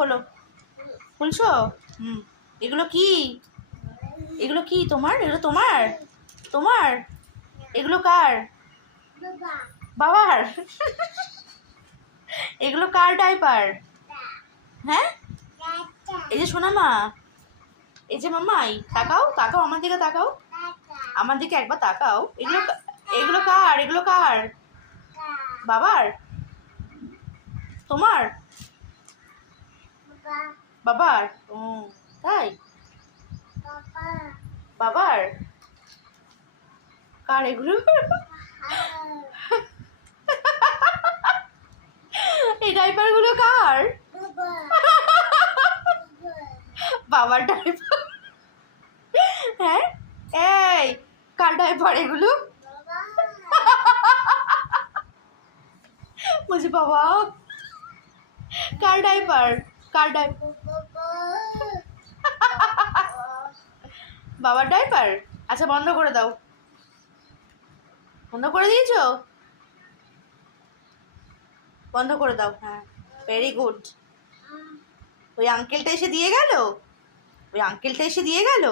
খোলো, খুলছো? এগুলো কি? এগুলো কি তোমার? এগুলো তোমার? তোমার? এগুলো কার? বাবার? এগুলো কার ডাইপার? হ্যাঁ, এই যে সোনা মা, এই যে মামাই, তাকাও তাকাও আমার দিকে, তাকাও আমার দিকে একবার তাকাও। এগুলো এগুলো কার? এগুলো কার? বাবার? তোমার? বাবার? ও তাই, বাবার? কার এগুলো? এই ডাইপার গুলো কার? বাবার ডাইপার? হ্যাঁ, এই কার ডাইপার এগুলো? বলছি বাবা, কার ডাইপার? কার ডাইপার? বাবার ডাইপার? আচ্ছা বন্ধ করে দাও। বন্ধ করে দিয়েছো? বন্ধ করে দাও। হ্যাঁ, ভেরি গুড। ওই আঙ্কেলটা এসে দিয়ে গেল, ওই আঙ্কেলটা এসে দিয়ে গেল।